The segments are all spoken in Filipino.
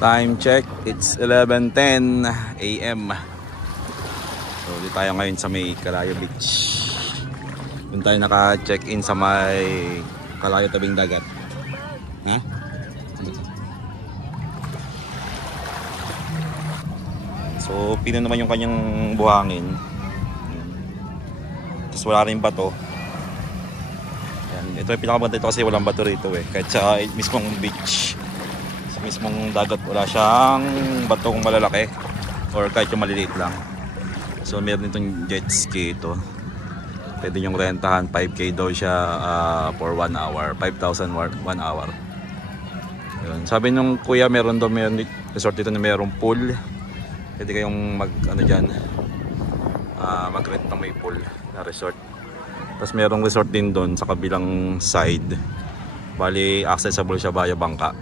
Time check, it's 11:10 AM. So dito tayo ngayon sa may Calayo Beach. Doon tayo naka-check-in sa may Calayo tabing dagat. Ha? So pino naman yung kanyang buhangin. Tapos wala rin bato. Yan. Ito yung pinakabanta ito kasi walang bato rito eh. Kahit sa mismong beach, sa mismong dagat, wala siyang batong malalaki or kahit yung maliliit lang. So meron itong jet ski ito. Pwede yung rentahan, 5K daw siya for 1 hour, 5,000 1 hour. Yun. Sabi nung kuya meron resort dito na merong pool. Pwede kayong mag-rent ng may pool na resort. Tapos merong resort din doon sa kabilang side. Bali accessible siya via bangka.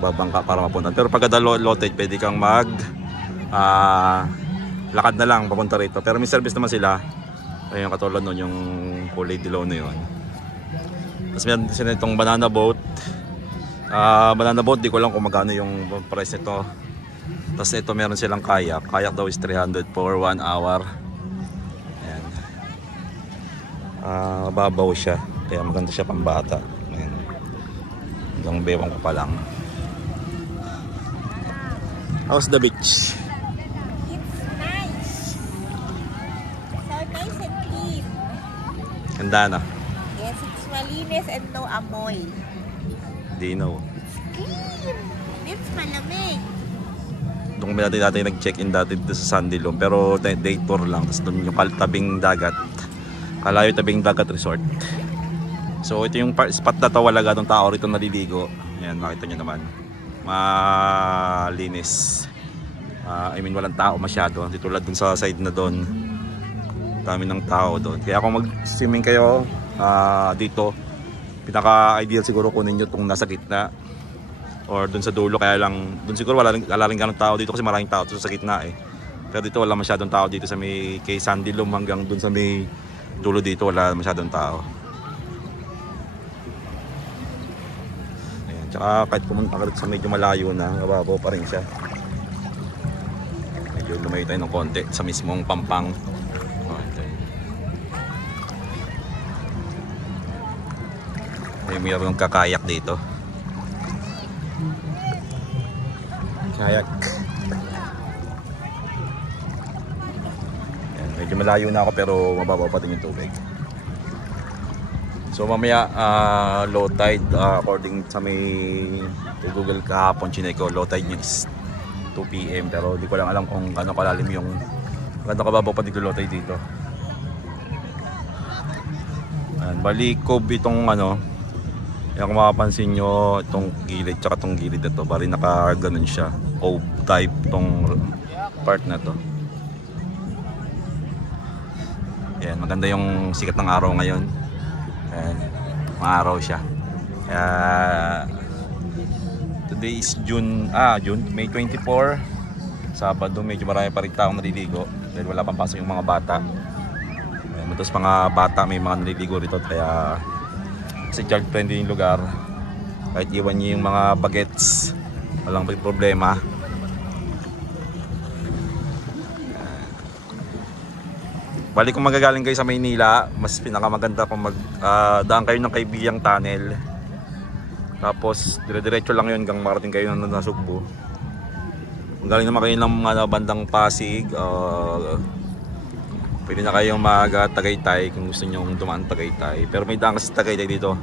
Babangka para mapunta. Pero pag low tide, pwede kang lakad na lang papunta rito. Pero may service naman sila. Ayun, katulad nun yung kulay dilaw na yun. Tapos meron sila itong banana boat. Banana boat, di ko lang kung magkano yung price nito. Tapos ito meron silang kayak. Kayak daw is 300 for 1 hour. Ayan. Mababaw siya. Kaya maganda siya pang bata. Ayan. Hanggang bewang ko pa lang. How's the beach? It's nice. So nice and clean. Ganda na. Yes, it's malinis and no amoy. Di know. It's clean. It's malamig. Doon kami dati nag-check-in dati dito sa Sandilom. Pero day tour lang. Tapos doon yung tabing dagat. Calayo tabing dagat resort. So ito yung spot na to. Wala ganong tao rito naliligo. Ayan, makita nyo naman. Malinis. I mean walang tao masyado. Hindi tulad dun sa side na doon. Dami ng tao doon. Kaya kung mag-swimming kayo dito, pinaka-ideal siguro kunin nyo itong nasa gitna. Or dun sa dulo, kaya lang dun siguro wala rin ganong tao dito kasi maraming tao dito sa gitna eh. Pero dito wala masyadong tao dito sa may kay Sandilom hanggang dun sa may dulo dito wala masyadong tao. Ayan, tsaka kahit pumunta ka sa medyo malayo na, mababaw pa rin siya. Medyo lumayo tayo ng konti sa mismong Pampang. May mayroong kakayak dito. Kayak. Yan, medyo malayo na ako pero mababaw pa din yung tubig. So mamaya low tide according sa may Google kahapon chinek ko, low tide niya is 2 PM pero di ko lang alam kung gaano kalalim yung gaano kababaw pa dito low tide dito. Bali cove itong yan, kung makapansin nyo itong gilid tsaka itong gilid ito, bali nakaganon siya, cove type itong part na to. Yan, maganda yung sikat ng araw ngayon. Yan, maaraw siya. Today is May 24, Sabado. Medyo marami pa rin taong naliligo dahil wala pang pasok yung mga bata. Yan, tapos mga bata may mga naliligo rito kaya kasi child friendly yung lugar. Kahit iwan niyo yung mga bagets, walang problema. Balik kung magagaling kayo sa Maynila, mas pinakamaganda kung daan kayo ng Kaibiyang Tunnel. Tapos dire-diretso lang yun hanggang marating kayo ng Nasugbu. Kung galing naman kayo ng bandang Pasig, pwede na kayong mag-Tagaytay kung gusto nyo dumaan Tagaytay. Pero may daan kasi Tagaytay dito.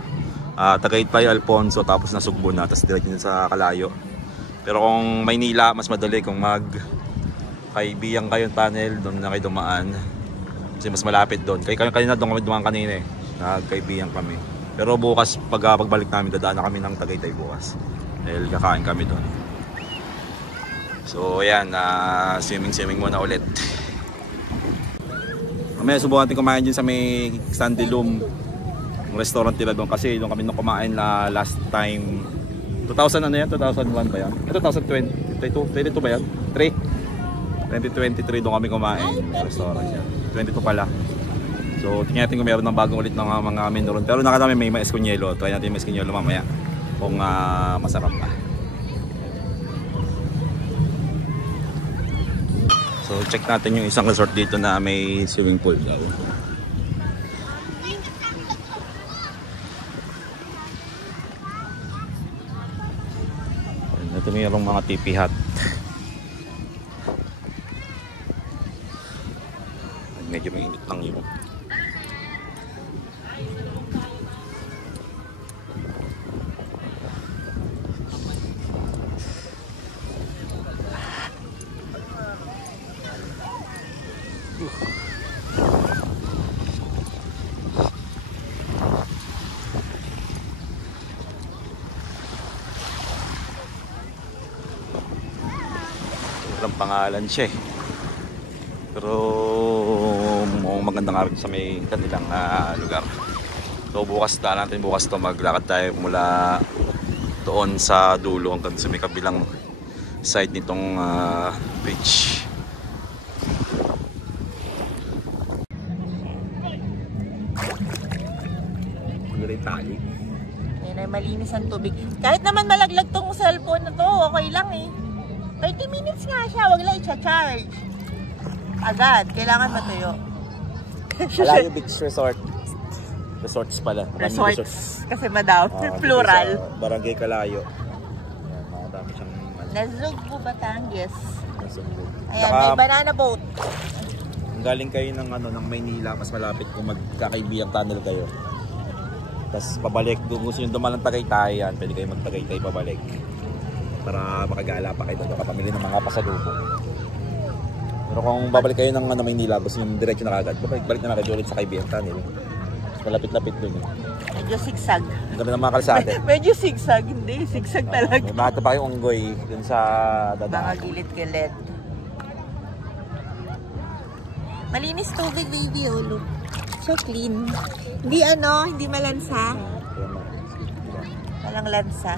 Tagaytay, Alfonso, tapos Nasugbu na. Tapos diretso sa Calayo. Pero kung Maynila, mas madali kung mag-Kaibiyang kayong tunnel, doon na kayo dumaan. Kasi mas malapit doon. Kaya na doon kami dumaan kanina eh. Nag-Kaibiyang kami. Pero bukas, pagbalik namin, dadaan na kami ng Tagaytay bukas. Dahil kakain kami doon. So ayan, swimming muna ulit. Mamaya subukan natin kumain din sa may Sandilom, yung restaurant nila doon kasi doon kami nung kumain last time 2000 ano yan? 2001 ba yan? 2022 ba yan? 2023 doon kami kumain restaurant yan. 22 pala. So tingnan natin kung meron ng bagong ulit ng mga menu ron. Pero nakatami may esconyelo. Try natin may esconyelo mamaya kung masarap pa. So check natin yung isang resort dito na may swimming pool daw. Ito mayroong mga tipi hut. Medyo mainit lang yun. Walang pangalan siya eh. Pero mukhang magandang araw sa may kanilang lugar. So bukas natin bukas to maglakad tayo mula doon sa dulo hanggang sa may kabilang side nitong beach. Maganda tali. Yan ay malinis ang tubig. Kahit naman malaglag tong cellphone na to, okay lang eh. 30 minutes nga siya, wag lang i-charge. Agad, kailangan matuyo. Kalayo Beach Resort. Resorts pala. Resorts. Kasi madam, plural. Barangay Kalayo. Ayan, makadami siyang... Nasugbu, Batangas. Nasugbu. Ayan, may banana boat. Galing kayo ng, ng Maynila, mas malapit kung magkakaibiyang tunnel kayo. Tapos pabalik, kung gusto nyo dumalang Tagaytay, yan, pwede kayo mag-Tagaytay pabalik. Para makagala pa kayo doon, kapamili ng mga pasalubong. Pero kung babalik kayo ng Maynila, gusto nyo diretso na kagad, balik na kayo ulit sa Kaibiyang Tunnel. Malapit-lapit doon. Medyo sigsag. Ang ganda ng mga kalsada. Medyo sigsag, hindi. Sigsag talaga. May mga pa kayong unggoy dun sa dadaan. Mga gilid-gilid. Malinis tubig, baby. Oh, look. So clean. Hindi hindi malansa. Walang lansa.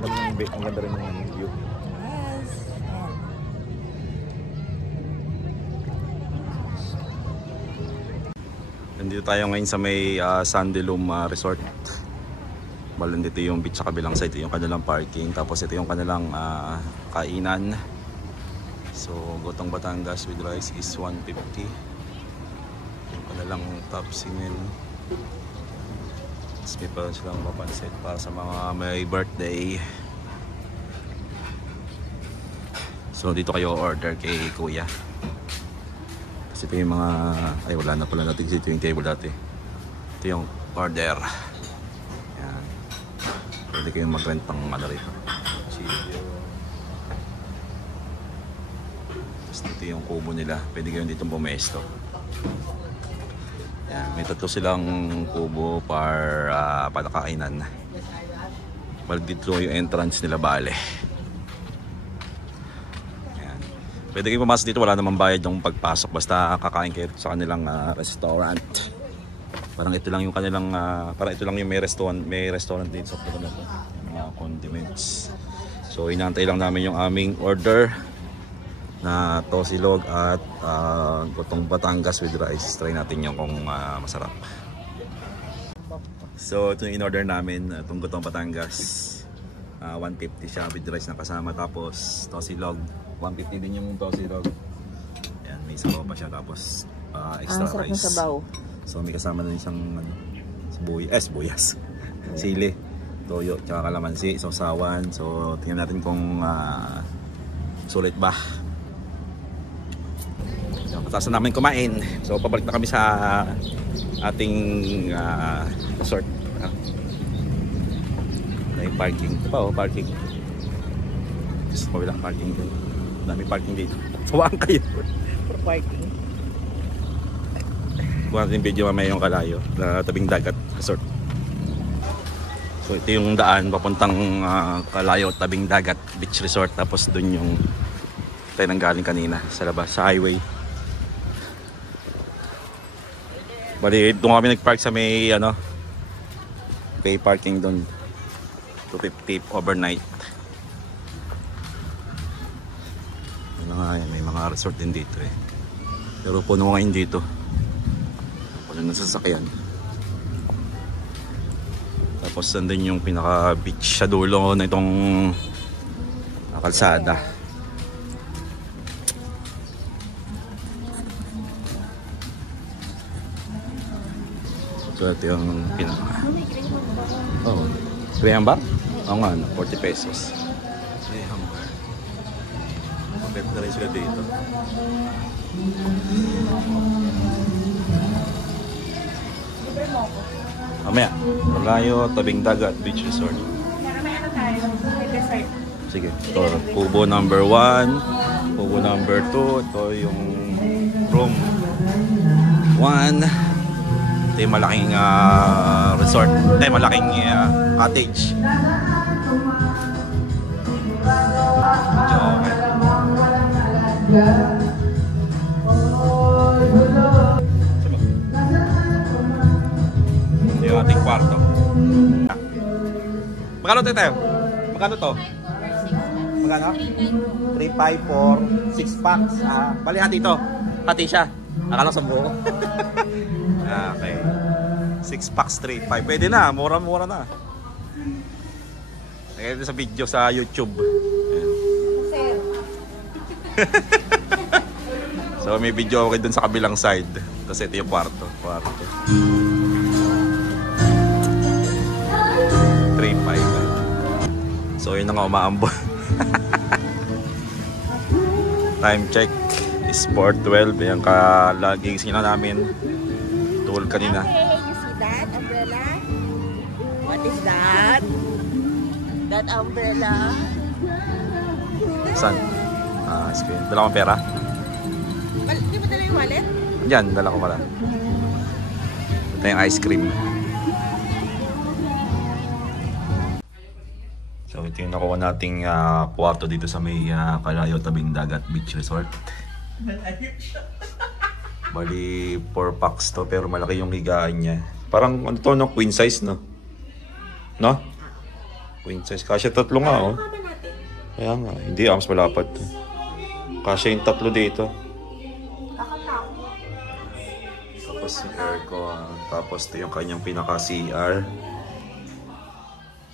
Ang ganda rin yung view. Yes. Nandito tayo ngayon sa may Sandelum Resort. Bali dito yung beach sa kabilang side, yung kanilang parking. Tapos ito yung kanilang kainan. So Gotong Batangas with rice is 150. Yung kanilang top singin. Tapos may pa silang mapansit para sa mga may birthday. So dito kayo order kay Kuya. Kasi ito yung mga... Ay wala na pala natin dito yung table dati. Ito yung order. Yan. Pwede kayong mag-rent pang rito. Tapos dito yung kubo nila. Pwede kayong dito pumesto. Yan. May tatlo silang kubo para kainan. Balik dito yung entrance nila bale. Pwede kayo pumasok dito, wala namang bayad yung pagpasok. Basta kakain kayo sa kanilang restaurant. Parang ito lang yung kanilang, parang ito lang yung may restaurant dito sa puto na ito. Mga condiments. So inaantay lang namin yung aming order na tosilog at Gotong Batangas with rice. Try natin yung kung masarap. So ito yung in-order namin, itong Gotong Batangas. 150 siya with rice na kasama. Tapos tosilog. 150 din yung tosilog. Ayan, may sabaw pa siya. Tapos extra rice. Sarap ng sabaw. So may kasama na isang sibuyas. Sili, toyo, tsaka kalamansi, sausawan. So tingnan natin kung sulit ba. Pataas na namin kumain. So pabalik na kami sa ating resort. May parking. Ito pa parking. Gusto ko bilang parking dito. Dami parking dito. Sawaan kayo. For parking. Buwan natin video mamaya yung Kalayo na tabing dagat resort. So ito yung daan papuntang Kalayo tabing dagat beach resort. Tapos dun yung tayo nang galing kanina sa labas sa highway. Bali doon kami nagpark sa may pay parking doon. 250 overnight. May mga resort din dito eh. Pero puno ngayon dito. Puno ng sasakyan. Tapos nandun yung pinaka beach sa dulo na itong kalsada. So ito yung pinaka. Oh, Graham bar? Oo nga, 40 pesos. Graham bar. Mabenta rin sila dito. Mamaya, Malayo, Tabing Dagat Beach Resort. Sige, ito, Kubo number 1, Kubo number 2, ito yung room 1. Ito yung malaking resort, malaking cottage. Medyo okay. Ito yung ating kwarto. Magkano tayo? Magkano to? Magkano? 3, 5, 4, 6 packs. Bali hati ito. Hati siya. Akala sa buo. Okay. 6 packs, 3, 5. Pwede na. Mura-mura na. Lagay sa video sa YouTube. So may video okay dun sa kabilang side. Tapos ito yung kwarto. 3, 5. So yun na nga umaambon. Time check is 4:12. Ayan kalaging sina namin. Tool kanina. Okay, you see that umbrella? What is that? That umbrella? Saan? Screen. Dala kong pera? Di ba dala yung wallet? Yan, dala ko pala. Ito yung ice cream. So ito yung nakuha nating kwarto dito sa may Kalayo Tabing Dagat Beach Resort. Bali 4 packs to pero malaki yung higaan niya. Parang ano to, no? Queen size, no? No? Queen size. Kasya 3 nga, oh. Kaya nga, hindi mas malapad to. Kasya yung 3 dito. Tapos yung aircon. Tapos ito yung kanyang pinaka CR.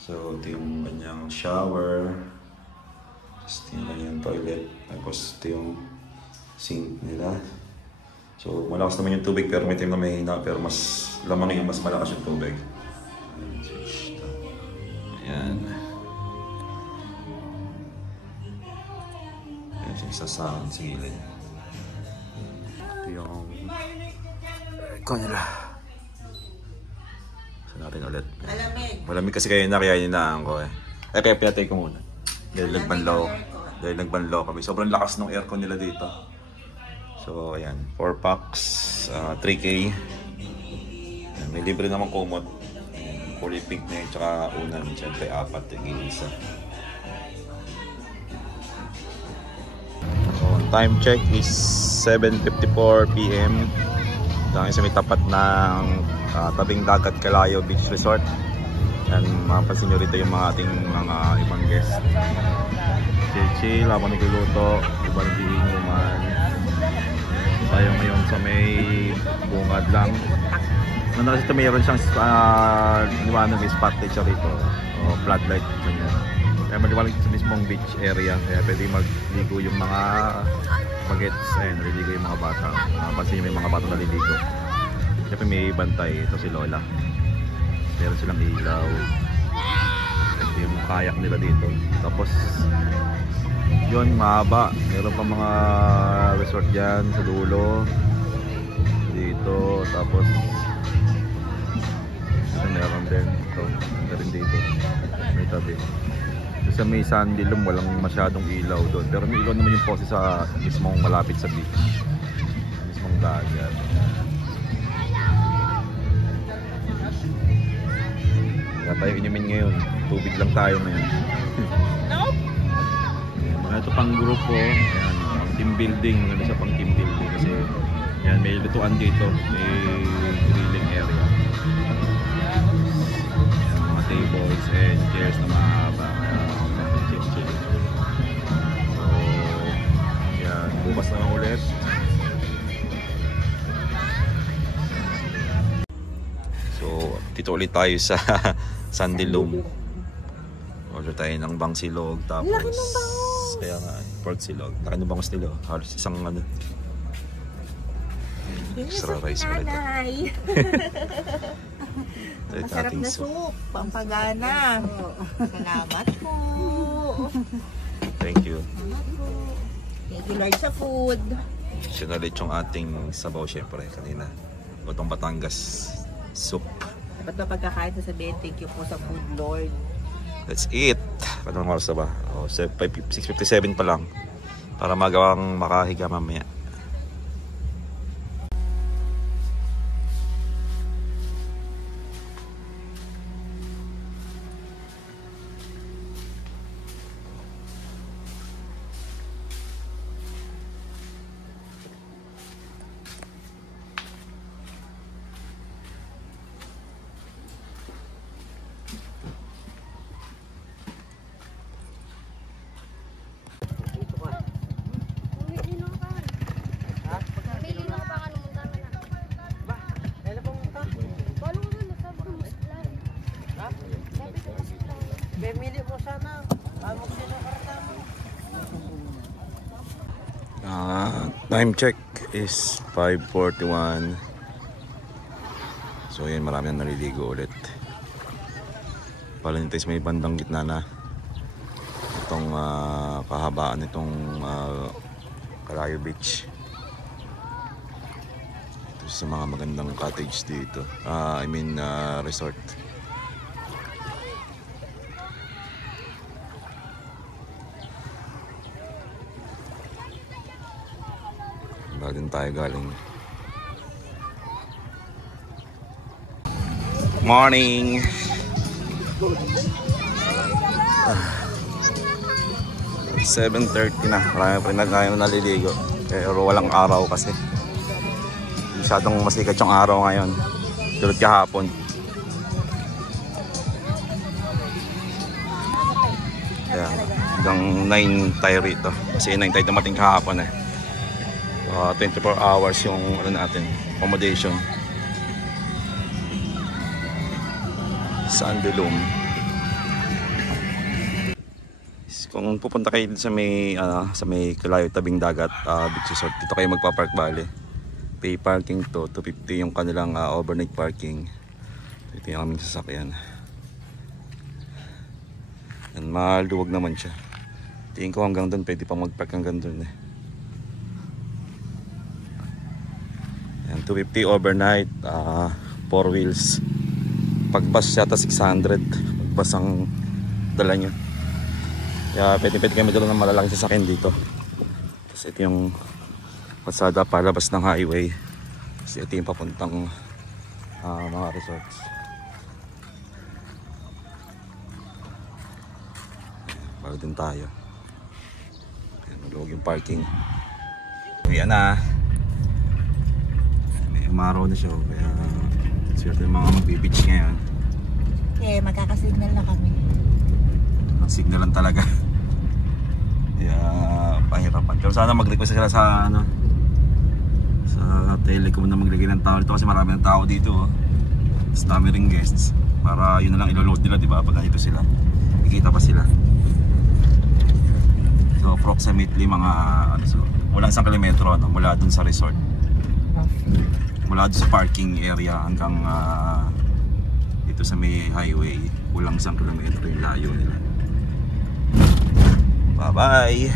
So, ito yung kanyang shower. Tapos ito yung kanyang toilet. Tapos ito yung sink nila. So, malakas naman yung tubig pero may time na may hina. Pero mas lamang yung mas malakas yung tubig. Ayan, switch ito. Ayan. Ayan yung isa sa gilid. Ito yung aircon nila. Natin ulit. Malamig kasi kayo na kaya hinaan ko eh. Kaya pinatay ko muna. Dahil nagbanlaw kami. Sobrang lakas ng aircon nila dito. So ayan, 4 packs, 3K. Ayan, may libre naman kumot. Kulay pink na yun, tsaka unan. Siyempre 4 yung isa. So time check is 7:54 PM. Dahil sa may tapat ng Tabing Dagat Kalayo Beach Resort. Yan, mapapansin nyo rito yung mga ating mga ibang guest. Chill, habang nagluluto, ibang nagiinuman. Tayo ngayon sa may bungad lang. Nandang kasi ito mayroon siyang liwanag may spotlight siya rito. O floodlight. Kaya maliwanag sa mismong beach area. Kaya pwede magligo yung mga bagets. Ayan, naliligo yung mga bata. Mapapansin nyo may mga bata naliligo. Siyempre may bantay, ito si Lola. Meron silang ilaw. Ito yung kayak nila dito. Tapos yun, mahaba. Meron pa mga resort dyan sa dulo. Dito, tapos ito meron din. Ito, ito rin dito. May tabi. Sa may Sandilum, walang masyadong ilaw doon. Pero may ilaw naman yung pose sa mismong malapit sa beach. Mismong dagat. Wala tayo inumin ngayon. Tubig lang tayo ngayon. Nope. Mga ito pang grupo. Ayan, pang team building. Maganda sa pang team building. Kasi yan, may lutuan dito. May grilling area. Ayan, mga tables and chairs na mahaba. Chill. So, yan. Bukas na lang ulit. So, dito ulit tayo sa Sandilum. Order tayo ng bangsilog, tapos laki ng bangos. Kaya nga, pork silog. Laki ng bangos nila. Halos isang ano. Extra rice pala ito. Masarap na soup. Pampagana. Salamat po. Thank you. Thank you Lord sa food. Sinalit yung ating sabaw syempre kanina. Gotong Batangas soup. Dapat ba pagkakain na sabihin, thank you po sa food Lord. Let's eat. Anong oras na ba? 6:57 pa lang. Para magawang makahiga mamaya. Time check is 5:41. So yan, marami na naliligo ulit. Palantes may bandang gitna na itong kahabaan itong Calayo Beach. Ito sa mga magandang cottage dito, resort. Din tayo galing. Morning. 7:30 na. Marami pa rin na naliligo. Pero walang araw kasi. Masyadong masikat yung araw ngayon. Tulad kahapon. Kaya hanggang 9 tayo rito. Kasi 9 tayo dumating kahapon 24 hours yung accommodation. Sandalum. Kung pupunta kayo sa may Calayo tabing dagat beach resort, dito kayo magpa-park bale. Pay parking to 250 yung kanilang overnight parking. Ito yung aming sasakyan. And maluwag naman siya. Tingin ko hanggang doon pwede pang mag-park hanggang doon 250 overnight, 4 wheels. Pagbus yata 600. Pagbus ang dala nyo. Kaya pwede kami dala ng malalaking sasakyan dito. Tapos ito yung pasada palabas ng highway. Kasi ito yung papuntang mga resorts. Para din tayo. Ayan, maluwag yung parking. Ayan na. Umaraw na siya, kaya swerte yung mga magbe-beach ngayon. Okay, magkakasignal na kami. Signalan talaga. Kaya pahirapan. Pero sana mag-request sila sa sa telecom na maglagay ng tao dito kasi marami ng tao dito. Mas dami ring guests. Para yun na lang ilo-load nila, diba? Pag nandito sila, ikita pa sila. So approximately mga walang 1 kilometro mula dun sa resort. Mula doon sa parking area hanggang dito sa may highway, kulang 1 kilometro yung layo nila. Bye bye.